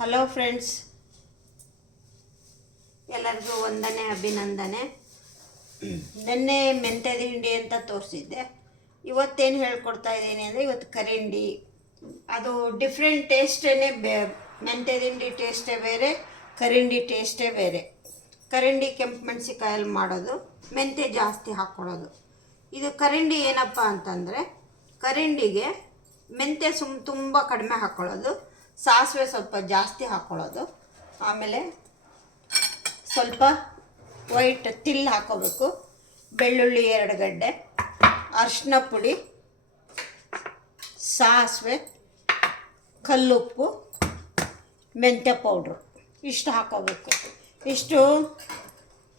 Hello friends, ಎಲ್ಲರಿಗೂ ವಂದನೆ ಅಭಿನಂದನೆ. ನೆನ್ನೆ ಮೆಂತ್ಯದ ಹಿಂಡಿ ಅಂತ ತೋರಿಸಿದ್ದೆ. ಇವತ್ತೇನು ಹೇಳ್ಕೊಡ್ತಾ ಇದ್ದೀನಿ ಅಂದರೆ, ಇವತ್ತು ಕರಿಂಡಿ. ಅದು ಡಿಫ್ರೆಂಟ್ ಟೇಸ್ಟೇ. ಮೆಂತ್ಯದ ಹಿಂಡಿ ಟೇಸ್ಟೇ ಬೇರೆ, ಕರಿಂಡಿ ಟೇಸ್ಟೇ ಬೇರೆ. ಕರಿಂಡಿ ಕೆಂಪು ಮೆಣಸಿಕಾಯಲ್ಲಿ ಮಾಡೋದು, ಮೆಂತ್ಯ ಜಾಸ್ತಿ ಹಾಕ್ಕೊಳ್ಳೋದು. ಇದು ಕರಿಂಡಿ ಏನಪ್ಪ ಅಂತಂದರೆ, ಕರಿಂಡಿಗೆ ಮೆಂತ್ಯ ತುಂಬ ಕಡಿಮೆ ಹಾಕ್ಕೊಳ್ಳೋದು, ಸಾಸಿವೆ ಸ್ವಲ್ಪ ಜಾಸ್ತಿ ಹಾಕ್ಕೊಳ್ಳೋದು, ಆಮೇಲೆ ಸ್ವಲ್ಪ ವೈಟ್ ತಿಲ್ ಹಾಕ್ಕೋಬೇಕು, ಬೆಳ್ಳುಳ್ಳಿ 2 ಗಡ್ಡೆ, ಅರಿಶಿನ ಪುಡಿ, ಸಾಸಿವೆ, ಕಲ್ಲುಪ್ಪು, ಮೆಂತ್ಯ ಪೌಡ್ರು ಇಷ್ಟು ಹಾಕ್ಕೋಬೇಕು. ಇಷ್ಟು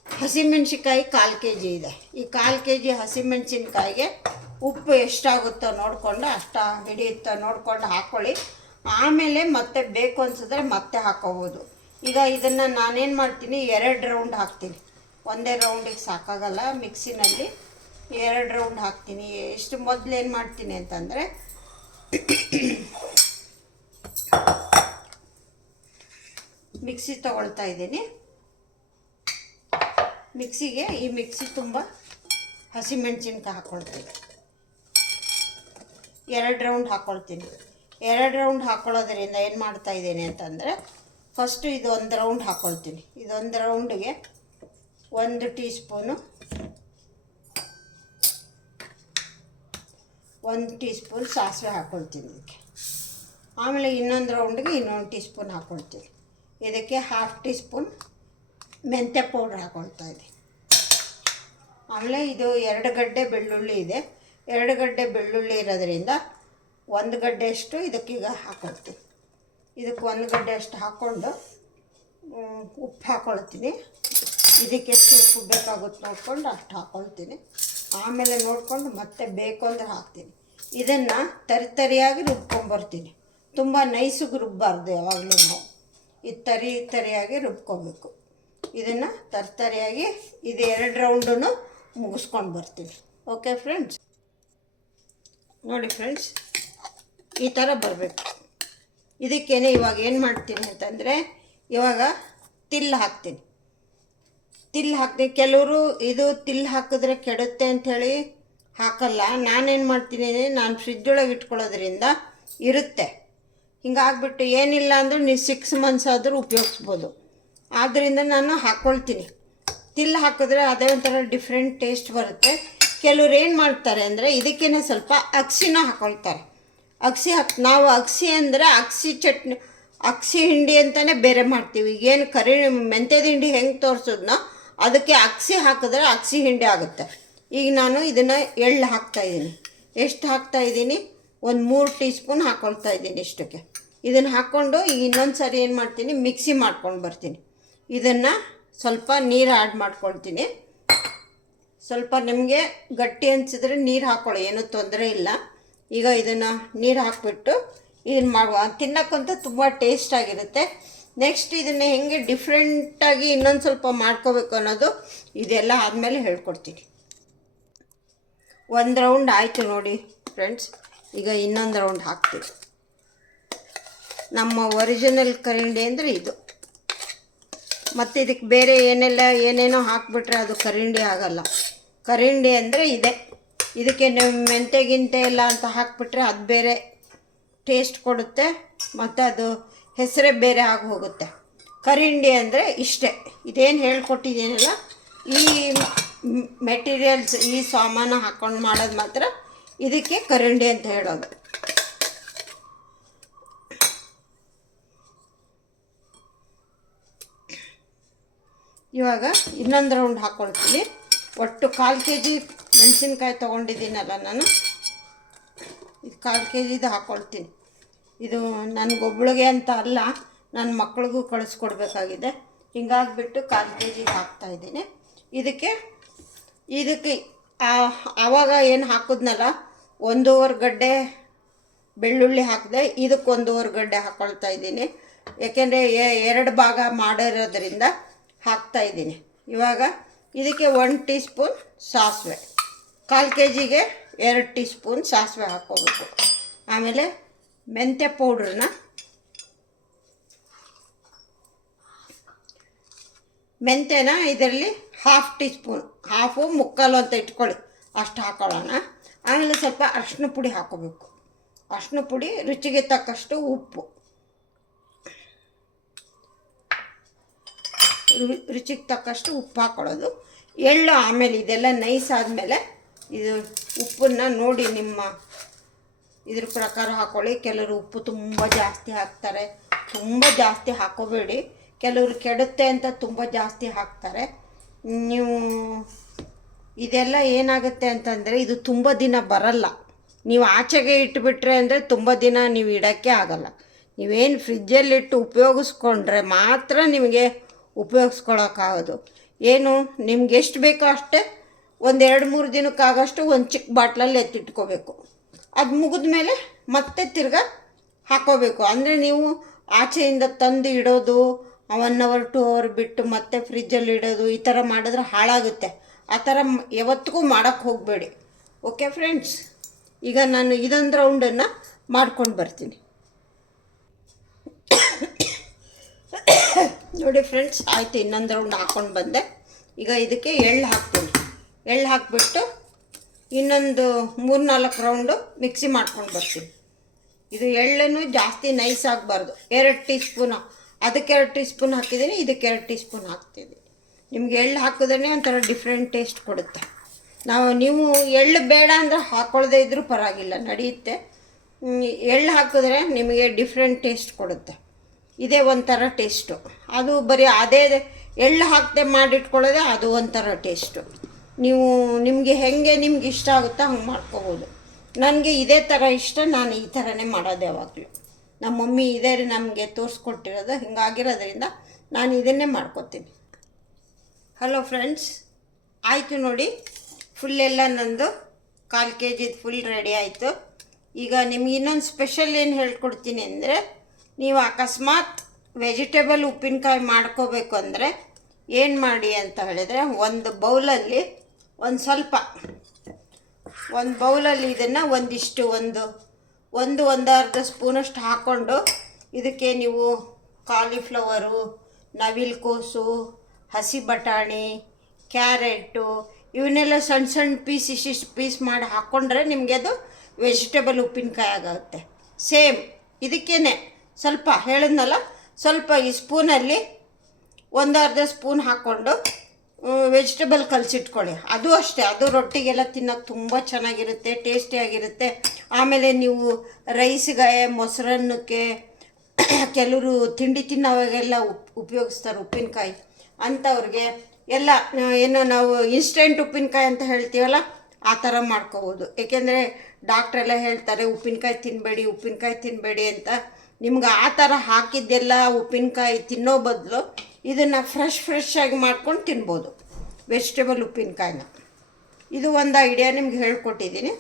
ಹಸಿಮೆಣ್ಸಿನ್ಕಾಯಿ 1/4 kg ಇದೆ. ಈ 1/4 kg ಹಸಿಮೆಣ್ಸಿನ್ಕಾಯಿಗೆ ಉಪ್ಪು ಎಷ್ಟಾಗುತ್ತೋ ನೋಡಿಕೊಂಡು, ಅಷ್ಟು ಹಿಡಿಯುತ್ತೋ ನೋಡ್ಕೊಂಡು ಹಾಕ್ಕೊಳ್ಳಿ. ಆಮೇಲೆ ಮತ್ತೆ ಬೇಕು ಅನಿಸಿದ್ರೆ ಮತ್ತೆ ಹಾಕ್ಕೋಬೋದು. ಈಗ ಇದನ್ನು ನಾನೇನು ಮಾಡ್ತೀನಿ, 2 ರೌಂಡ್ ಹಾಕ್ತೀನಿ. ಒಂದೇ ರೌಂಡಿಗೆ ಸಾಕಾಗಲ್ಲ, ಮಿಕ್ಸಿನಲ್ಲಿ 2 ರೌಂಡ್ ಹಾಕ್ತೀನಿ. ಎಷ್ಟು ಮೊದಲು ಏನು ಮಾಡ್ತೀನಿ ಅಂತಂದರೆ, ಮಿಕ್ಸಿ ತಗೊಳ್ತಾ ಇದ್ದೀನಿ. ಮಿಕ್ಸಿಗೆ ಈ ಮಿಕ್ಸಿ ತುಂಬ ಹಸಿಮೆಣ್ಸಿನ್ಕಾಯಿ ಹಾಕ್ಕೊಳ್ತೀನಿ. 2 ರೌಂಡ್ ಹಾಕ್ಕೊಳ್ತೀನಿ. 2 ರೌಂಡ್ ಹಾಕ್ಕೊಳ್ಳೋದ್ರಿಂದ ಏನು ಮಾಡ್ತಾ ಇದ್ದೀನಿ ಅಂತಂದರೆ, ಫಸ್ಟು ಇದು 1 ರೌಂಡ್ ಹಾಕ್ಕೊಳ್ತೀನಿ. ಇದು 1 ರೌಂಡಿಗೆ 1 ಟೀ ಸ್ಪೂನು, 1 ಟೀ ಸ್ಪೂನ್ ಸಾಸಿವೆ ಹಾಕ್ಕೊಳ್ತೀನಿ ಇದಕ್ಕೆ. ಆಮೇಲೆ ಇನ್ನೊಂದು ರೌಂಡಿಗೆ 1 ಟೀ ಸ್ಪೂನ್ ಹಾಕ್ಕೊಳ್ತೀನಿ. ಇದಕ್ಕೆ 1/2 ಟೀ ಸ್ಪೂನ್ ಮೆಂತ್ಯ ಪೌಡ್ರ್ ಹಾಕ್ಕೊಳ್ತಾ ಇದ್ದೀನಿ. ಆಮೇಲೆ ಇದು 2 ಗಡ್ಡೆ ಬೆಳ್ಳುಳ್ಳಿ ಇದೆ. 2 ಗಡ್ಡೆ ಬೆಳ್ಳುಳ್ಳಿ ಇರೋದ್ರಿಂದ 1 ಗಡ್ಡೆಯಷ್ಟು ಇದಕ್ಕೀಗ ಹಾಕ್ಕೊಳ್ತೀನಿ. ಇದಕ್ಕೆ 1 ಗಡ್ಡೆಯಷ್ಟು ಹಾಕ್ಕೊಂಡು ಉಪ್ಪು ಹಾಕ್ಕೊಳ್ತೀನಿ. ಇದಕ್ಕೆ ಎಷ್ಟು ಉಪ್ಪು ಬೇಕಾಗುತ್ತೆ ನೋಡ್ಕೊಂಡು ಅಷ್ಟು ಹಾಕ್ಕೊಳ್ತೀನಿ. ಆಮೇಲೆ ನೋಡಿಕೊಂಡು ಮತ್ತೆ ಬೇಕು ಅಂದರೆ ಹಾಕ್ತೀನಿ. ಇದನ್ನು ತರಿಯಾಗಿ ರುಬ್ಕೊಂಬರ್ತೀನಿ. ತುಂಬ ನೈಸಿಗೆ ರುಬ್ಬಾರ್ದು, ಯಾವಾಗಲೂ ನಾವು ಇದು ತರಿಯಾಗಿ ರುಬ್ಕೊಬೇಕು. ಇದನ್ನು ತರಿಯಾಗಿ ಇದು 2 ರೌಂಡೂ ಮುಗಿಸ್ಕೊಂಡು ಬರ್ತೀನಿ. ಓಕೆ ಫ್ರೆಂಡ್ಸ್, ನೋಡಿ ಫ್ರೆಂಡ್ಸ್, ಈ ಥರ ಬರಬೇಕು. ಇದಕ್ಕೇನೆ ಇವಾಗ ಏನು ಮಾಡ್ತೀನಿ ಅಂತಂದರೆ, ಇವಾಗ ತಿಲ್ ಹಾಕ್ತೀನಿ. ಕೆಲವರು ಇದು ತಿಲ್ ಹಾಕಿದ್ರೆ ಕೆಡುತ್ತೆ ಅಂಥೇಳಿ ಹಾಕಲ್ಲ. ನಾನೇನು ಮಾಡ್ತೀನಿ, ನಾನು ಫ್ರಿಜ್ಜೊಳಗೆ ಇಟ್ಕೊಳ್ಳೋದ್ರಿಂದ ಇರುತ್ತೆ. ಹಿಂಗಾಗ್ಬಿಟ್ಟು ಏನಿಲ್ಲ ಅಂದರೂ ನೀವು 6 ಮಂತ್ಸ್ ಆದರೂ ಉಪಯೋಗಿಸ್ಬೋದು. ಆದ್ದರಿಂದ ನಾನು ಹಾಕ್ಕೊಳ್ತೀನಿ. ತಿಲ್ ಹಾಕಿದ್ರೆ ಅದೇ ಒಂಥರ ಡಿಫ್ರೆಂಟ್ ಟೇಸ್ಟ್ ಬರುತ್ತೆ. ಕೆಲವ್ರು ಏನು ಮಾಡ್ತಾರೆ ಅಂದರೆ, ಇದಕ್ಕೇ ಸ್ವಲ್ಪ ಅಗಸಿನ ಹಾಕ್ಕೊಳ್ತಾರೆ. ನಾವು ಅಗಸಿ ಅಂದರೆ ಅಗಸಿ ಹಿಂಡಿ ಅಂತಲೇ ಬೇರೆ ಮಾಡ್ತೀವಿ. ಏನು ಮೆಂತ್ಯದ ಹಿಂಡಿ ಹೆಂಗೆ ತೋರಿಸೋದ್ನೋ ಅದಕ್ಕೆ ಅಗಸಿ ಹಾಕಿದ್ರೆ ಅಗಸಿ ಹಿಂಡಿ ಆಗುತ್ತೆ. ಈಗ ನಾನು ಇದನ್ನು ಎಳ್ಳು ಹಾಕ್ತಾಯಿದ್ದೀನಿ. ಎಷ್ಟು ಹಾಕ್ತಾಯಿದ್ದೀನಿ, 3 ಟೀ ಸ್ಪೂನ್ ಹಾಕ್ಕೊಳ್ತಾ ಇದ್ದೀನಿ ಇಷ್ಟಕ್ಕೆ. ಇದನ್ನು ಹಾಕ್ಕೊಂಡು ಈಗ ಇನ್ನೊಂದು ಸಾರಿ ಏನು ಮಾಡ್ತೀನಿ, ಮಿಕ್ಸಿ ಮಾಡ್ಕೊಂಡು ಬರ್ತೀನಿ. ಇದನ್ನು ಸ್ವಲ್ಪ ನೀರು ಆ್ಯಡ್ ಮಾಡ್ಕೊಳ್ತೀನಿ. ಸ್ವಲ್ಪ ನಿಮಗೆ ಗಟ್ಟಿ ಅನಿಸಿದ್ರೆ ನೀರು ಹಾಕ್ಕೊಳ್ಳಿ, ಏನೂ ತೊಂದರೆ ಇಲ್ಲ. ಈಗ ಇದನ್ನು ನೀರು ಹಾಕಿಬಿಟ್ಟು ಇದನ್ನು ಮಾಡುವ. ತಿನ್ನೋಕ್ಕಂತೂ ತುಂಬ ಟೇಸ್ಟಾಗಿರುತ್ತೆ. ನೆಕ್ಸ್ಟ್ ಇದನ್ನು ಹೆಂಗೆ ಡಿಫ್ರೆಂಟಾಗಿ ಇನ್ನೊಂದು ಸ್ವಲ್ಪ ಮಾಡ್ಕೋಬೇಕು ಅನ್ನೋದು ಇದೆಲ್ಲ ಆದಮೇಲೆ ಹೇಳ್ಕೊಡ್ತೀನಿ. 1 ರೌಂಡ್ ಆಯಿತು ನೋಡಿ ಫ್ರೆಂಡ್ಸ್. ಈಗ ಇನ್ನೊಂದು ರೌಂಡ್ ಹಾಕ್ತೀವಿ. ನಮ್ಮ ಒರಿಜಿನಲ್ ಕರಿಂಡಿ ಅಂದರೆ ಇದು. ಮತ್ತು ಇದಕ್ಕೆ ಬೇರೆ ಏನೇನೋ ಹಾಕಿಬಿಟ್ರೆ ಅದು ಕರಿಂಡಿ ಆಗಲ್ಲ. ಕರಿಂಡಿ ಅಂದರೆ ಇದೆ. ಇದಕ್ಕೆ ನೀವು ಮೆಂತ್ಯ ಎಲ್ಲ ಅಂತ ಹಾಕಿಬಿಟ್ರೆ ಅದು ಬೇರೆ ಟೇಸ್ಟ್ ಕೊಡುತ್ತೆ, ಮತ್ತು ಅದು ಹೆಸರೇ ಬೇರೆ ಆಗಿ ಹೋಗುತ್ತೆ. ಕರಿಂಡಿ ಅಂದರೆ ಇಷ್ಟೇ. ಇದೇನು ಹೇಳ್ಕೊಟ್ಟಿದ್ದೀನಲ್ಲ, ಈ ಮೆಟೀರಿಯಲ್ಸ್, ಈ ಸಾಮಾನು ಹಾಕ್ಕೊಂಡು ಮಾಡೋದು ಮಾತ್ರ ಇದಕ್ಕೆ ಕರಿಂಡಿ ಅಂತ ಹೇಳೋದು. ಇವಾಗ ಇನ್ನೊಂದು ರೌಂಡ್ ಹಾಕ್ಕೊಳ್ತೀನಿ. ಒಟ್ಟು 1/4 kg ಮೆಣಸಿನ್ಕಾಯಿ ತೊಗೊಂಡಿದ್ದೀನಲ್ಲ ನಾನು, ಇದು 1/4 kgದು ಹಾಕ್ಕೊಳ್ತೀನಿ. ಇದು ನನಗೊಬ್ಳಿಗೆ ಅಂತ ಅಲ್ಲ, ನನ್ನ ಮಕ್ಳಿಗೂ ಕಳಿಸ್ಕೊಡ್ಬೇಕಾಗಿದೆ. ಹಿಂಗಾಗಿಬಿಟ್ಟು 1/4 kg ಹಾಕ್ತಾಯಿದ್ದೀನಿ. ಇದಕ್ಕೆ ಆವಾಗ ಏನು ಹಾಕಿದ್ನಲ್ಲ, 1.5 ಗಡ್ಡೆ ಬೆಳ್ಳುಳ್ಳಿ ಹಾಕಿದೆ. ಇದಕ್ಕೆ 1.5 ಗಡ್ಡೆ ಹಾಕ್ಕೊಳ್ತಾ ಇದ್ದೀನಿ. ಯಾಕೆಂದರೆ 2 ಭಾಗ ಮಾಡಿರೋದ್ರಿಂದ ಹಾಕ್ತಾಯಿದ್ದೀನಿ. ಇವಾಗ ಇದಕ್ಕೆ 1 ಟೀ ಸ್ಪೂನ್ ಸಾಸಿವೆ, 1/4 kgಗೆ 2 ಟೀ ಸ್ಪೂನ್ ಸಾಸಿವೆ ಹಾಕ್ಕೋಬೇಕು. ಆಮೇಲೆ ಮೆಂತ್ಯ ಪೌಡ್ರನ್ನ ಮೆಂತ್ಯನ ಇದರಲ್ಲಿ ಹಾಫ್ ಟೀ ಸ್ಪೂನ್, ಹಾಫು ಮುಕ್ಕಾಲು ಅಂತ ಇಟ್ಕೊಳ್ಳಿ, ಅಷ್ಟು ಹಾಕೊಳ್ಳೋಣ. ಆಮೇಲೆ ಸ್ವಲ್ಪ ಅರಿಶಿನ ಪುಡಿ ಹಾಕೋಬೇಕು. ಅರಿಶಿನ ಪುಡಿ, ರುಚಿಗೆ ತಕ್ಕಷ್ಟು ಉಪ್ಪು, ರುಚಿಗೆ ತಕ್ಕಷ್ಟು ಉಪ್ಪು ಹಾಕೊಳ್ಳೋದು. ಎಳ್ಳು ಆಮೇಲೆ ಇದೆಲ್ಲ ನೈಸ್ ಆದಮೇಲೆ ಇದು ಉಪ್ಪನ್ನು ನೋಡಿ ನಿಮ್ಮ ಇದ್ರ ಪ್ರಕಾರ ಹಾಕ್ಕೊಳ್ಳಿ. ಕೆಲವರು ಉಪ್ಪು ತುಂಬ ಜಾಸ್ತಿ ಹಾಕ್ತಾರೆ, ತುಂಬ ಜಾಸ್ತಿ ಹಾಕೋಬೇಡಿ. ಕೆಲವರು ಕೆಡುತ್ತೆ ಅಂತ ತುಂಬ ಜಾಸ್ತಿ ಹಾಕ್ತಾರೆ. ನೀವು ಇದೆಲ್ಲ ಏನಾಗುತ್ತೆ ಅಂತಂದರೆ ಇದು ತುಂಬ ದಿನ ಬರಲ್ಲ. ನೀವು ಆಚೆಗೆ ಇಟ್ಬಿಟ್ರೆ ಅಂದರೆ ತುಂಬ ದಿನ ನೀವು ಇಡೋಕ್ಕೆ ಆಗಲ್ಲ. ನೀವೇನು ಫ್ರಿಜ್ಜಲ್ಲಿಟ್ಟು ಉಪಯೋಗಿಸ್ಕೊಂಡ್ರೆ ಮಾತ್ರ ನಿಮಗೆ ಉಪಯೋಗಿಸ್ಕೊಳ್ಳೋಕ್ಕಾಗೋದು. ಏನು ನಿಮ್ಗೆ ಎಷ್ಟು ಬೇಕೋ ಅಷ್ಟೇ, ಒಂದು 2-3 ದಿನಕ್ಕಾಗಷ್ಟು ಒಂದು ಚಿಕ್ಕ ಬಾಟ್ಲಲ್ಲಿ ಎತ್ತಿಟ್ಕೋಬೇಕು. ಅದು ಮುಗಿದ ಮೇಲೆ ಮತ್ತೆ ತಿರ್ಗಾ ಹಾಕೋಬೇಕು. ಅಂದರೆ ನೀವು ಆಚೆಯಿಂದ ತಂದು ಇಡೋದು 1 hour 2 hour ಬಿಟ್ಟು ಮತ್ತೆ ಫ್ರಿಜ್ಜಲ್ಲಿ ಇಡೋದು ಈ ಥರ ಮಾಡಿದ್ರೆ ಹಾಳಾಗುತ್ತೆ. ಆ ಥರ ಯಾವತ್ತಿಗೂ ಮಾಡೋಕ್ಕೆ ಹೋಗಬೇಡಿ. ಓಕೆ ಫ್ರೆಂಡ್ಸ್, ಈಗ ನಾನು ಇದೊಂದು ರೌಂಡನ್ನು ಮಾಡ್ಕೊಂಡು ಬರ್ತೀನಿ. ನೋಡಿ ಫ್ರೆಂಡ್ಸ್, ಆಯಿತು, ಇನ್ನೊಂದು ರೌಂಡ್ ಹಾಕ್ಕೊಂಡು ಬಂದೆ. ಈಗ ಇದಕ್ಕೆ ಎಳ್ಳು ಹಾಕ್ತೀನಿ. ಎಳ್ಳು ಹಾಕಿಬಿಟ್ಟು ಇನ್ನೊಂದು 3-4 ರೌಂಡು ಮಿಕ್ಸಿ ಮಾಡ್ಕೊಂಡು ಬರ್ತೀನಿ. ಇದು ಎಳ್ಳನ್ನು ಜಾಸ್ತಿ ನೈಸ್ ಆಗಬಾರ್ದು. 2 ಟೀ ಸ್ಪೂನು, ಅದಕ್ಕೆ 2 ಟೀ ಸ್ಪೂನ್ ಹಾಕಿದ್ದೀನಿ, ಇದಕ್ಕೆ 2 ಟೀ ಸ್ಪೂನ್ ಹಾಕ್ತಿದ್ದೀನಿ. ನಿಮ್ಗೆ ಎಳ್ಳು ಹಾಕಿದ್ರೆ ಒಂಥರ ಡಿಫ್ರೆಂಟ್ ಟೇಸ್ಟ್ ಕೊಡುತ್ತೆ. ನೀವು ಎಳ್ಳು ಬೇಡ ಅಂದರೆ ಹಾಕ್ಕೊಳ್ಳದೇ ಇದ್ದರೂ ಪರವಾಗಿಲ್ಲ, ನಡೆಯುತ್ತೆ. ಎಳ್ಳು ಹಾಕಿದ್ರೆ ನಿಮಗೆ ಡಿಫ್ರೆಂಟ್ ಟೇಸ್ಟ್ ಕೊಡುತ್ತೆ. ಇದೇ ಒಂಥರ ಟೇಸ್ಟು. ಅದು ಬರೀ ಅದೇ ಎಳ್ಳು ಹಾಕದೆ ಮಾಡಿಟ್ಕೊಳ್ಳೋದೆ ಅದು ಒಂಥರ ಟೇಸ್ಟು. ನೀವು ನಿಮಗೆ ನಿಮ್ಗೆ ಇಷ್ಟ ಆಗುತ್ತೋ ಹಂಗೆ ಮಾಡ್ಕೋಬೋದು. ನನಗೆ ಇದೇ ಥರ ಇಷ್ಟ, ನಾನು ಈ ಥರನೇ ಮಾಡೋದು ಯಾವಾಗಲೂ. ನಮ್ಮ ಮಮ್ಮಿ ಇದೇ ನಮಗೆ ತೋರಿಸ್ಕೊಟ್ಟಿರೋದು, ಹಿಂಗಾಗಿರೋದ್ರಿಂದ ನಾನು ಇದನ್ನೇ ಮಾಡ್ಕೊತೀನಿ. ಹಲೋ ಫ್ರೆಂಡ್ಸ್, ಆಯಿತು ನೋಡಿ, ಫುಲ್ಲೆಲ್ಲ ನಂದು 1/4 kg ಫುಲ್ ರೆಡಿ ಆಯಿತು. ಈಗ ನಿಮ್ಗೆ ಇನ್ನೊಂದು ಸ್ಪೆಷಲ್ ಏನು ಹೇಳ್ಕೊಡ್ತೀನಿ ಅಂದರೆ, ನೀವು ಅಕಸ್ಮಾತ್ ವೆಜಿಟೇಬಲ್ ಉಪ್ಪಿನಕಾಯಿ ಮಾಡ್ಕೋಬೇಕು ಅಂದರೆ ಏನು ಮಾಡಿ ಅಂತ ಹೇಳಿದರೆ, ಒಂದು ಬೌಲಲ್ಲಿ ಒಂದು ಬೌಲಲ್ಲಿ ಇದನ್ನು ಒಂದು ಅರ್ಧ ಸ್ಪೂನಷ್ಟು ಹಾಕ್ಕೊಂಡು, ಇದಕ್ಕೆ ನೀವು ಕಾಲಿಫ್ಲವರು, ನವಿಲುಕೋಸು, ಹಸಿ ಬಟಾಣಿ, ಕ್ಯಾರೆಟು ಇವನ್ನೆಲ್ಲ ಸಣ್ಣ ಸಣ್ಣ ಇಷ್ಟಿಷ್ಟು ಪೀಸ್ ಮಾಡಿ ಹಾಕ್ಕೊಂಡ್ರೆ ನಿಮಗೆ ಅದು ವೆಜಿಟೇಬಲ್ ಉಪ್ಪಿನಕಾಯಿ ಆಗುತ್ತೆ. ಸೇಮ್ ಇದಕ್ಕೇ ಸ್ವಲ್ಪ ಹೇಳಿದ್ನಲ್ಲ, ಸ್ವಲ್ಪ ಈ ಸ್ಪೂನಲ್ಲಿ ಒಂದು ಅರ್ಧ ಸ್ಪೂನ್ ಹಾಕ್ಕೊಂಡು ವೆಜಿಟೇಬಲ್ ಕಲಸಿಟ್ಕೊಳ್ಳಿ. ಅದು ಅಷ್ಟೇ, ಅದು ರೊಟ್ಟಿಗೆಲ್ಲ ತಿನ್ನೋಕೆ ತುಂಬ ಚೆನ್ನಾಗಿರುತ್ತೆ, ಟೇಸ್ಟಿಯಾಗಿರುತ್ತೆ. ಆಮೇಲೆ ನೀವು ರೈಸ್ಗೆ, ಮೊಸರನ್ನಕ್ಕೆ, ಕೆಲವರು ತಿಂಡಿ ತಿನ್ನೋವಾಗೆಲ್ಲ ಉಪಯೋಗಿಸ್ತಾರೆ ಉಪ್ಪಿನಕಾಯಿ. ಅಂಥವ್ರಿಗೆ ಎಲ್ಲ ಏನೋ ನಾವು ಇನ್ಸ್ಟೆಂಟ್ ಉಪ್ಪಿನಕಾಯಿ ಅಂತ ಹೇಳ್ತೀವಲ್ಲ, ಆ ಥರ ಮಾಡ್ಕೋಬೋದು. ಏಕೆಂದರೆ ಡಾಕ್ಟ್ರೆಲ್ಲ ಹೇಳ್ತಾರೆ ಉಪ್ಪಿನಕಾಯಿ ತಿನ್ನಬೇಡಿ ಅಂತ. ನಿಮ್ಗೆ ಆ ಥರ ಹಾಕಿದ್ದೆಲ್ಲ ಉಪ್ಪಿನಕಾಯಿ ತಿನ್ನೋ ಬದಲು ಇದನ್ನು ಫ್ರೆಶ್ ಆಗಿ ಮಾಡ್ಕೊಂಡು ತಿನ್ಬೋದು, ವೆಜಿಟೇಬಲ್ ಉಪ್ಪಿನಕಾಯಿನ. ಇದು ಒಂದು ಐಡಿಯಾ ನಿಮ್ಗೆ ಹೇಳ್ಕೊಟ್ಟಿದ್ದೀನಿ.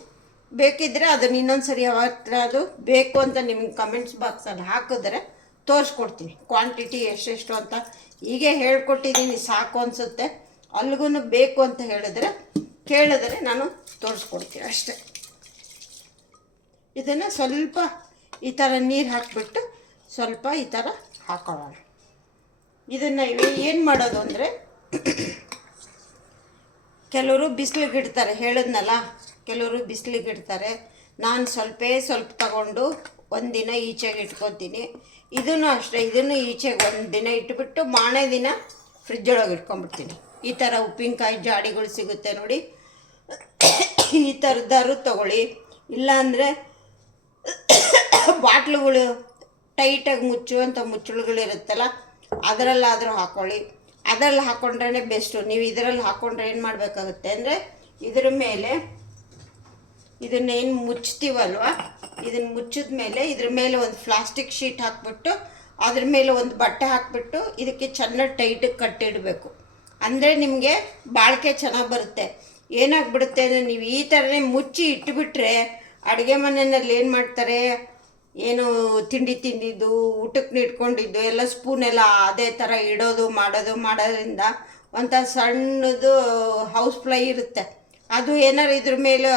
ಬೇಕಿದ್ದರೆ ಅದನ್ನು ಇನ್ನೊಂದು ಸರಿ ಯಾವತ್ತಾದರೂ ಬೇಕು ಅಂತ ನಿಮ್ಗೆ ಕಮೆಂಟ್ಸ್ ಬಾಕ್ಸಲ್ಲಿ ಹಾಕಿದ್ರೆ ತೋರಿಸ್ಕೊಡ್ತೀನಿ, ಕ್ವಾಂಟಿಟಿ ಎಷ್ಟೆಷ್ಟು ಅಂತ. ಹೀಗೆ ಹೇಳ್ಕೊಟ್ಟಿದ್ದೀನಿ ಸಾಕು ಅನಿಸುತ್ತೆ. ಅಲ್ಲಿಗೂ ಬೇಕು ಅಂತ ಕೇಳಿದ್ರೆ ನಾನು ತೋರಿಸ್ಕೊಡ್ತೀನಿ ಅಷ್ಟೇ. ಇದನ್ನು ಸ್ವಲ್ಪ ಈ ಥರ ನೀರು ಹಾಕಿಬಿಟ್ಟು ಸ್ವಲ್ಪ ಈ ಥರ ಹಾಕೊಳ್ಳೋಣ. ಇದನ್ನು ಏನು ಮಾಡೋದು ಅಂದರೆ, ಕೆಲವರು ಬಿಸಿಲಿಗಿಡ್ತಾರೆ, ಹೇಳಿದ್ನಲ್ಲ, ಕೆಲವರು ಬಿಸಿಲಿಗಿಡ್ತಾರೆ. ನಾನು ಸ್ವಲ್ಪ ತಗೊಂಡು ಒಂದಿನ ಈಚೆಗೆ ಇಟ್ಕೊತೀನಿ. ಇದನ್ನು ಅಷ್ಟೇ, ಇದನ್ನು ಈಚೆಗೆ ಒಂದಿನ ಇಟ್ಬಿಟ್ಟು ಮಾರನೇ ದಿನ ಫ್ರಿಜ್ಜೊಳಗೆ ಇಟ್ಕೊಂಡ್ಬಿಡ್ತೀನಿ. ಈ ಥರ ಉಪ್ಪಿನಕಾಯಿ ಜಾಡಿಗಳು ಸಿಗುತ್ತೆ ನೋಡಿ, ಈ ಥರದ್ದಾರು ತೊಗೊಳ್ಳಿ. ಇಲ್ಲಾಂದರೆ ಬಾಟ್ಲುಗಳು ಟೈಟಾಗಿ ಮುಚ್ಚುವಂಥ ಮುಚ್ಚಳುಗಳಿರುತ್ತಲ್ಲ, ಅದರಲ್ಲಾದರೂ ಹಾಕ್ಕೊಳ್ಳಿ. ಅದರಲ್ಲಿ ಹಾಕ್ಕೊಂಡ್ರೇ ಬೆಸ್ಟು. ನೀವು ಇದರಲ್ಲಿ ಹಾಕ್ಕೊಂಡ್ರೆ ಏನು ಮಾಡಬೇಕಾಗುತ್ತೆ ಅಂದರೆ, ಇದರ ಮೇಲೆ ಇದನ್ನೇನು ಮುಚ್ತೀವಲ್ವ, ಇದನ್ನು ಮುಚ್ಚಿದ ಮೇಲೆ ಇದ್ರ ಮೇಲೆ ಒಂದು ಪ್ಲಾಸ್ಟಿಕ್ ಶೀಟ್ ಹಾಕ್ಬಿಟ್ಟು ಅದ್ರ ಮೇಲೆ ಒಂದು ಬಟ್ಟೆ ಹಾಕ್ಬಿಟ್ಟು ಇದಕ್ಕೆ ಚೆನ್ನಾಗಿ ಟೈಟಾಗಿ ಕಟ್ಟಿಡಬೇಕು. ಅಂದರೆ ನಿಮಗೆ ಬಾಳಿಕೆ ಚೆನ್ನಾಗಿ ಬರುತ್ತೆ. ಏನಾಗ್ಬಿಡುತ್ತೆ ಅಂದರೆ, ನೀವು ಈ ಥರನೇ ಮುಚ್ಚಿ ಇಟ್ಬಿಟ್ರೆ ಅಡುಗೆ ಮನೆಯಲ್ಲಿ ಏನು ಮಾಡ್ತಾರೆ, ಏನು ತಿಂಡಿ ತಿಂದಿದ್ದು, ಊಟಕ್ಕೆ ನೀಡ್ಕೊಂಡಿದ್ದು ಎಲ್ಲ ಸ್ಪೂನೆಲ್ಲ ಅದೇ ಥರ ಮಾಡೋದ್ರಿಂದ ಒಂಥರ ಸಣ್ಣದು ಹೌಸ್ ಫ್ಲೈ ಇರುತ್ತೆ, ಅದು ಏನಾರು ಇದ್ರ ಮೇಲೆ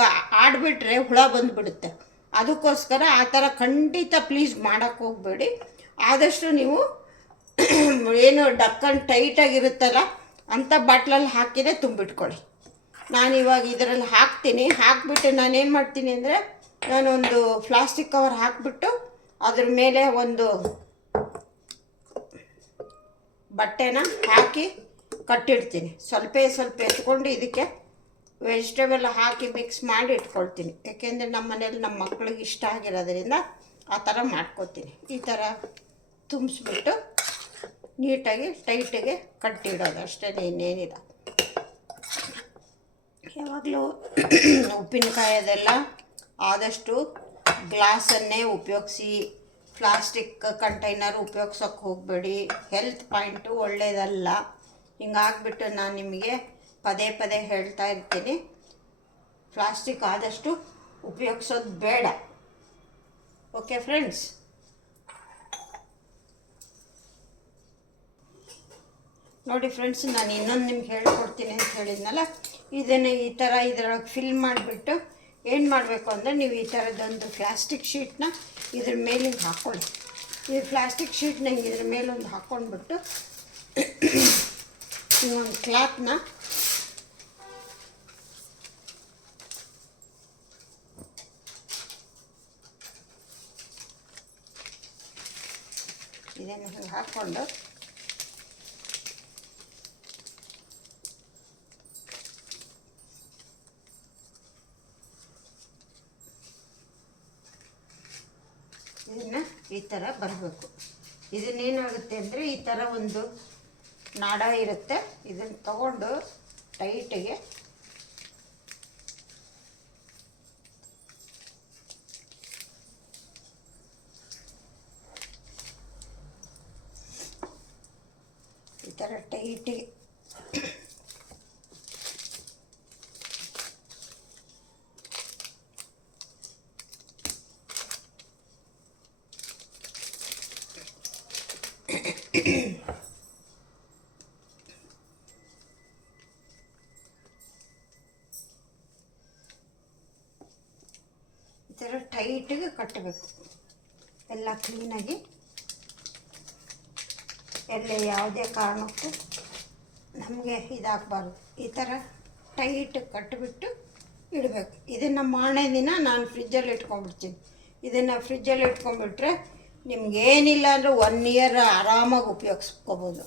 ಆಡಿಬಿಟ್ರೆ ಹುಳ ಬಂದುಬಿಡುತ್ತೆ. ಅದಕ್ಕೋಸ್ಕರ ಆ ಥರ ಖಂಡಿತ ಪ್ಲೀಸ್ ಮಾಡೋಕ್ಕೆ ಹೋಗಬೇಡಿ. ಆದಷ್ಟು ನೀವು ಏನು ಡಕ್ಕನ್ ಟೈಟಾಗಿರುತ್ತಲ್ಲ ಅಂಥ ಬಾಟ್ಲಲ್ಲಿ ಹಾಕಿನೇ ತುಂಬಿಟ್ಕೊಳ್ಳಿ. ನಾನಿವಾಗ ಇದರಲ್ಲಿ ಹಾಕ್ತೀನಿ. ಹಾಕಿಬಿಟ್ಟು ನಾನೇನು ಮಾಡ್ತೀನಿ ಅಂದರೆ, ನಾನೊಂದು ಪ್ಲಾಸ್ಟಿಕ್ ಕವರ್ ಹಾಕಿಬಿಟ್ಟು ಅದ್ರ ಮೇಲೆ ಒಂದು ಬಟ್ಟೆನ ಹಾಕಿ ಕಟ್ಟಿಡ್ತೀನಿ. ಸ್ವಲ್ಪ ಎತ್ಕೊಂಡು ಇದಕ್ಕೆ ವೆಜಿಟೇಬಲ್ ಹಾಕಿ ಮಿಕ್ಸ್ ಮಾಡಿ ಇಟ್ಕೊಳ್ತೀನಿ. ಯಾಕೆಂದರೆ ನಮ್ಮ ಮನೇಲಿ ನಮ್ಮ ಮಕ್ಳಿಗೆ ಇಷ್ಟ ಆಗಿರೋದ್ರಿಂದ ಆ ಥರ ಮಾಡ್ಕೊತೀನಿ. ಈ ಥರ ತುಂಬಿಸ್ಬಿಟ್ಟು ನೀಟಾಗಿ ಟೈಟಿಗೆ ಕಟ್ಟಿಡೋದು ಅಷ್ಟೇ, ಇನ್ನೇನಿಲ್ಲ. ಯಾವಾಗಲೂ ಉಪ್ಪಿನಕಾಯದೆಲ್ಲ ಆದಷ್ಟು ಗ್ಲಾಸನ್ನೇ ಉಪಯೋಗಿಸಿ, ಪ್ಲಾಸ್ಟಿಕ್ ಕಂಟೈನರ್ ಉಪಯೋಗ್ಸೋಕ್ಕೆ ಹೋಗಬೇಡಿ. ಹೆಲ್ತ್ ಪಾಯಿಂಟು ಒಳ್ಳೆಯದಲ್ಲ. ಹಿಂಗಾಗ್ಬಿಟ್ಟು ನಾನು ನಿಮಗೆ ಪದೇ ಪದೇ ಹೇಳ್ತಾ ಇರ್ತೀನಿ, ಪ್ಲಾಸ್ಟಿಕ್ ಆದಷ್ಟು ಉಪಯೋಗಿಸೋದು ಬೇಡ. ಓಕೆ ಫ್ರೆಂಡ್ಸ್, ನೋಡಿ ಫ್ರೆಂಡ್ಸ್, ನಾನು ಇನ್ನೊಂದು ನಿಮ್ಗೆ ಹೇಳ್ಕೊಡ್ತೀನಿ ಅಂತ ಹೇಳಿದ್ನಲ್ಲ, ಇದನ್ನು ಈ ಥರ ಇದರೊಳಗೆ ಫಿಲ್ ಮಾಡಿಬಿಟ್ಟು ಏನು ಮಾಡಬೇಕು ಅಂದರೆ, ನೀವು ಈ ಥರದೊಂದು ಪ್ಲಾಸ್ಟಿಕ್ ಶೀಟ್ನ ಇದ್ರ ಮೇಲೆ ಹಾಕ್ಕೊಳ್ಳಿ. ಈ ಪ್ಲಾಸ್ಟಿಕ್ ಶೀಟ್ನ ಹಿಂಗೆ ಇದ್ರ ಮೇಲೊಂದು ಹಾಕ್ಕೊಂಡ್ಬಿಟ್ಟು ಒಂದು ಕ್ಲಾತ್ನ ಇದನ್ನು ಹಿಂಗೆ ಹಾಕ್ಕೊಂಡು ಇದನ್ನು ಈ ಥರ ಬರಬೇಕು. ಇದನ್ನೇನಾಗುತ್ತೆ ಅಂದರೆ, ಈ ಥರ ಒಂದು ನಾಡ ಇರುತ್ತೆ, ಇದನ್ನು ತಗೊಂಡು ಟೈಟಿಗೆ ಈ ಥರ ಟೈಟಿಗೆ ಈ ಥರ ಟೈಟಿಗೆ ಕಟ್ಟಬೇಕು. ಎಲ್ಲ ಕ್ಲೀನಾಗಿ, ಎಲ್ಲೇ ಯಾವುದೇ ಕಾರಣಕ್ಕೂ ನಮಗೆ ಇದಾಗಬಾರ್ದು. ಈ ಥರ ಟೈಟ್ ಕಟ್ಟಿಬಿಟ್ಟು ಇಡಬೇಕು. ಇದನ್ನು ಮಾರನೇ ದಿನ ನಾನು ಫ್ರಿಜ್ಜಲ್ಲಿ ಇಟ್ಕೊಂಡ್ಬಿಡ್ತೀನಿ. ಇದನ್ನು ಫ್ರಿಜ್ಜಲ್ಲಿ ಇಟ್ಕೊಂಡ್ಬಿಟ್ರೆ ನಿಮ್ಗೇನಿಲ್ಲ ಅಂದರೆ 1 ಇಯರ್ ಆರಾಮಾಗಿ ಉಪಯೋಗಿಸ್ಕೋಬೋದು.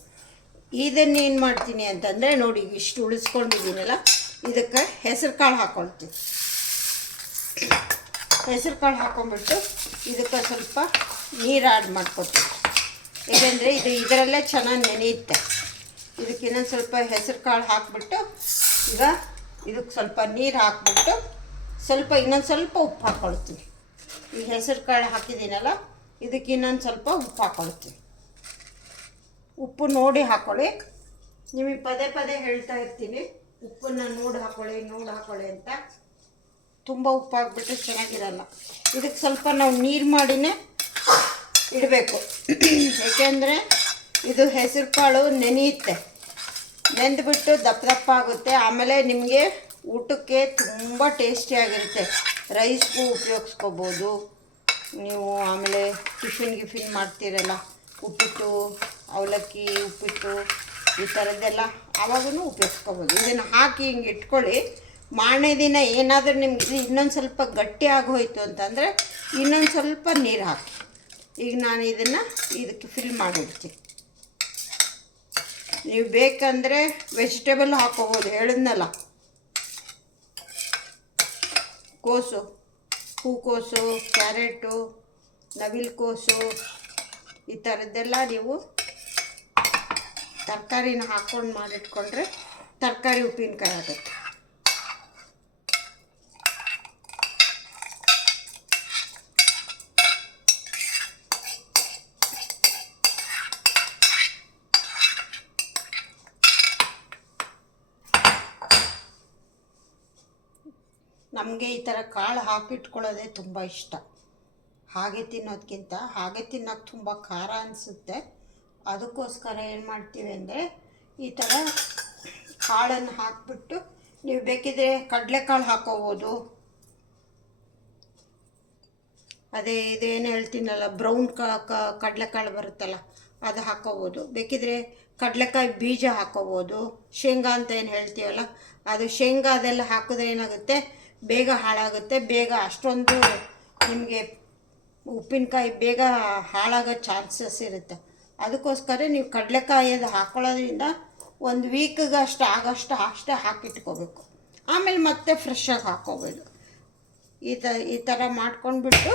ಇದನ್ನೇನು ಮಾಡ್ತೀನಿ ಅಂತಂದರೆ, ನೋಡಿ ಇಷ್ಟು ಉಳಿಸ್ಕೊಂಡಿದ್ದೀನಲ್ಲ, ಇದಕ್ಕೆ ಹೆಸರು ಕಾಳು ಹಾಕ್ಕೊಳ್ತೀನಿ. ಹೆಸರು ಕಾಳು ಹಾಕ್ಕೊಂಡ್ಬಿಟ್ಟು ಇದಕ್ಕೆ ಸ್ವಲ್ಪ ನೀರು ಆ್ಯಡ್ ಮಾಡ್ಕೊತೀನಿ. ಏಕೆಂದರೆ ಇದು ಇದರಲ್ಲೇ ಚೆನ್ನಾಗಿ ನೆನೆಯುತ್ತೆ. ಇದಕ್ಕೆ ಇನ್ನೊಂದು ಸ್ವಲ್ಪ ಹೆಸರು ಕಾಳು ಹಾಕಿಬಿಟ್ಟು, ಈಗ ಇದಕ್ಕೆ ಸ್ವಲ್ಪ ನೀರು ಹಾಕ್ಬಿಟ್ಟು ಇನ್ನೊಂದು ಸ್ವಲ್ಪ ಉಪ್ಪು ಹಾಕ್ಕೊಳ್ತೀನಿ. ಈ ಹೆಸರು ಕಾಳು ಹಾಕಿದ್ದೀನಲ್ಲ, ಇದಕ್ಕೆ ಇನ್ನೊಂದು ಸ್ವಲ್ಪ ಉಪ್ಪು ಹಾಕ್ಕೊಳ್ತೀನಿ. ಉಪ್ಪು ನೋಡಿ ಹಾಕ್ಕೊಳ್ಳಿ. ನಿಮಗೆ ಪದೇ ಪದೇ ಹೇಳ್ತಾ ಇರ್ತೀನಿ, ಉಪ್ಪನ್ನು ನೋಡಿ ಹಾಕ್ಕೊಳ್ಳಿ ಅಂತ. ತುಂಬ ಉಪ್ಪು ಹಾಕ್ಬಿಟ್ರೆ ಚೆನ್ನಾಗಿರಲ್ಲ. ಇದಕ್ಕೆ ಸ್ವಲ್ಪ ನಾವು ನೀರು ಮಾಡಿನೇ ಇಡಬೇಕು. ಏಕೆಂದರೆ ಇದು ಹೆಸರು ಕಾಳು ನೆನೆಯುತ್ತೆ, ನೆಂದುಬಿಟ್ಟು ದಪ್ಪ ಆಗುತ್ತೆ. ಆಮೇಲೆ ನಿಮಗೆ ಊಟಕ್ಕೆ ತುಂಬ ಟೇಸ್ಟಿಯಾಗಿರುತ್ತೆ. ರೈಸ್ಗೂ ಉಪಯೋಗಿಸ್ಕೋಬೋದು ನೀವು. ಆಮೇಲೆ ಟಿಫಿನ್ ಮಾಡ್ತೀರಲ್ಲ, ಉಪ್ಪಿಟ್ಟು, ಅವಲಕ್ಕಿ ಉಪ್ಪಿಟ್ಟು, ಈ ಥರದ್ದೆಲ್ಲ ಆವಾಗೂ ಉಪಯೋಗಿಸ್ಕೋಬೋದು. ಇದನ್ನು ಹಾಕಿ ಹಿಂಗೆ ಇಟ್ಕೊಳ್ಳಿ. ಮಾರನೇ ದಿನ ಏನಾದರೂ ನಿಮ್ಗೆ ಇನ್ನೊಂದು ಸ್ವಲ್ಪ ಗಟ್ಟಿ ಆಗೋಯ್ತು ಅಂತಂದರೆ ಇನ್ನೊಂದು ಸ್ವಲ್ಪ ನೀರು ಹಾಕಿ. ಈಗ ನಾನು ಇದಕ್ಕೆ ಫಿಲ್ ಮಾಡಿಡ್ತೀನಿ. ನೀವು ಬೇಕಂದರೆ ವೆಜಿಟೇಬಲ್ ಹಾಕೋಬೋದು. ಹೇಳಿದ್ನಲ್ಲ, ಕೋಸು, ಹೂಕೋಸು, ಕ್ಯಾರೆಟು, ನವಿಲುಕೋಸು, ಈ ಥರದ್ದೆಲ್ಲ ನೀವು ತರಕಾರಿನ ಹಾಕ್ಕೊಂಡು ಮಾಡಿಟ್ಕೊಂಡ್ರೆ ತರಕಾರಿ ಉಪ್ಪಿನಕಾಯಿ ಆಗುತ್ತೆ. ನಮಗೆ ಈ ಥರ ಕಾಳು ಹಾಕಿಟ್ಕೊಳ್ಳೋದೇ ತುಂಬ ಇಷ್ಟ. ಹಾಗೆ ತಿನ್ನೋದಕ್ಕಿಂತ ಹಾಗೆ ತಿನ್ನೋಕ್ಕೆ ತುಂಬ ಖಾರ ಅನಿಸುತ್ತೆ. ಅದಕ್ಕೋಸ್ಕರ ಏನು ಮಾಡ್ತೀವಿ ಅಂದರೆ, ಈ ಥರ ಕಾಳನ್ನು ಹಾಕಿಬಿಟ್ಟು, ನೀವು ಬೇಕಿದ್ರೆ ಕಡಲೆಕಾಳು ಹಾಕೋಬೋದು, ಅದೇ ಇದೇನು ಹೇಳ್ತೀನಲ್ಲ ಬ್ರೌನ್ ಕಡಲೆಕಾಳು ಬರುತ್ತಲ್ಲ ಅದು ಹಾಕೋಬೋದು. ಬೇಕಿದ್ರೆ ಕಡಲೆಕಾಯಿ ಬೀಜ ಹಾಕೋಬೋದು. ಶೇಂಗಾ ಅಂತ ಏನು ಹೇಳ್ತೀವಲ್ಲ ಅದು ಶೇಂಗಾ ಅದೆಲ್ಲ ಹಾಕಿದ್ರೆ ಏನಾಗುತ್ತೆ, ಬೇಗ ಹಾಳಾಗುತ್ತೆ. ಬೇಗ ಅಷ್ಟೊಂದು ನಿಮಗೆ ಉಪ್ಪಿನಕಾಯಿ ಬೇಗ ಹಾಳಾಗೋ ಚಾನ್ಸಸ್ ಇರುತ್ತೆ. ಅದಕ್ಕೋಸ್ಕರ ನೀವು ಕಡಲೆಕಾಯಿ ಅದು ಹಾಕೊಳ್ಳೋದ್ರಿಂದ ಒಂದು ವೀಕಿಗೆ ಅಷ್ಟೇ ಹಾಕಿಟ್ಕೋಬೇಕು. ಆಮೇಲೆ ಮತ್ತೆ ಫ್ರೆಶ್ಶಾಗಿ ಹಾಕ್ಕೋಬೋದು. ಈ ಥರ ಮಾಡ್ಕೊಂಡ್ಬಿಟ್ಟು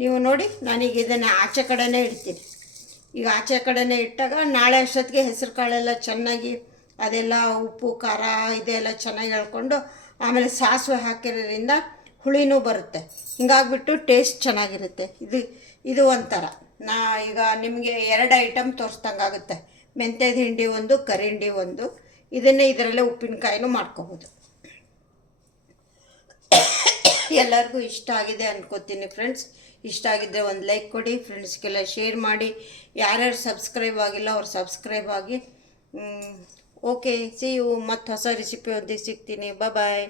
ನೀವು ನೋಡಿ, ನಾನೀಗ ಇದನ್ನು ಆಚೆ ಕಡೆನೇ ಇಡ್ತೀನಿ. ಈಗ ಆಚೆ ಕಡೆನೇ ಇಟ್ಟಾಗ ನಾಳೆ ಅಷ್ಟೊತ್ತಿಗೆ ಹೆಸರು ಕಾಳೆಲ್ಲ ಚೆನ್ನಾಗಿ ಅದೆಲ್ಲ ಉಪ್ಪು ಖಾರ ಇದೆಲ್ಲ ಚೆನ್ನಾಗಿ ಎಳ್ಕೊಂಡು ಆಮೇಲೆ ಸಾಸಿವೆ ಹಾಕಿರೋದ್ರಿಂದ ಹುಳಿನೂ ಬರುತ್ತೆ. ಹಿಂಗಾಗ್ಬಿಟ್ಟು ಟೇಸ್ಟ್ ಚೆನ್ನಾಗಿರುತ್ತೆ. ಇದು ಒಂಥರ ಈಗ ನಿಮಗೆ 2 ಐಟಮ್ ತೋರಿಸ್ದಂಗಾಗುತ್ತೆ. ಮೆಂತ್ಯದ ಹಿಂಡಿ ಒಂದು, ಕರಿಂಡಿ ಒಂದು. ಇದರಲ್ಲೇ ಉಪ್ಪಿನಕಾಯಿನೂ ಮಾಡ್ಕೋಬೋದು. ಎಲ್ಲರಿಗೂ ಇಷ್ಟ ಆಗಿದೆ ಅನ್ಕೋತೀನಿ ಫ್ರೆಂಡ್ಸ್. ಇಷ್ಟ ಆಗಿದ್ದರೆ ಒಂದು ಲೈಕ್ ಕೊಡಿ, ಫ್ರೆಂಡ್ಸ್ಗೆಲ್ಲ ಶೇರ್ ಮಾಡಿ. ಯಾರ್ಯಾರು ಸಬ್ಸ್ಕ್ರೈಬ್ ಆಗಿಲ್ಲ ಅವ್ರು ಸಬ್ಸ್ಕ್ರೈಬ್ ಆಗಿ. Okay, see you. ಮತ್ತು ಹೊಸ ರೆಸಿಪಿ ಒಂದಿಗೆ ಸಿಗ್ತೀನಿ. ಬಾಯ್.